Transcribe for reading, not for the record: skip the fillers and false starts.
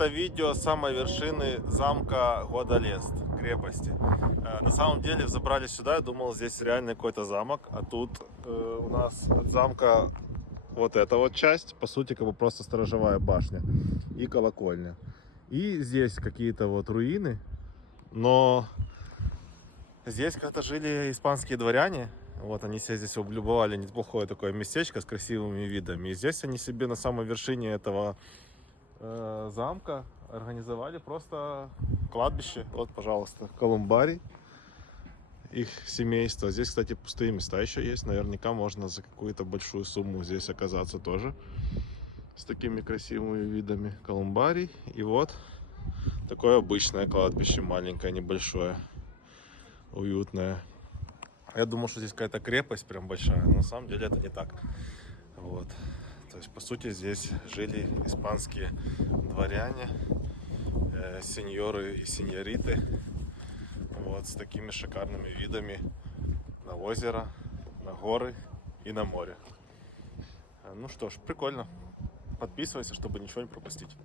Это видео с самой вершины замка Гвадалест, крепости. На самом деле забрались сюда, я думал, здесь реально какой-то замок, а тут у нас от замка вот эта вот часть, по сути, как бы просто сторожевая башня и колокольня. И здесь какие-то вот руины, но здесь когда-то жили испанские дворяне. Вот они себе здесь облюбовали неплохое такое местечко с красивыми видами. И здесь они себе на самой вершине этого замка организовали просто кладбище. Вот, пожалуйста, колумбарий их семейства. Здесь, кстати, пустые места еще есть. Наверняка можно за какую-то большую сумму здесь оказаться тоже. С такими красивыми видами. Колумбарий. И вот такое обычное кладбище, маленькое, небольшое, уютное. Я думал, что здесь какая-то крепость прям большая, но на самом деле это не так. Вот. То есть, по сути, здесь жили испанские дворяне, сеньоры и сеньориты. Вот, с такими шикарными видами на озеро, на горы и на море. Ну что ж, прикольно. Подписывайся, чтобы ничего не пропустить.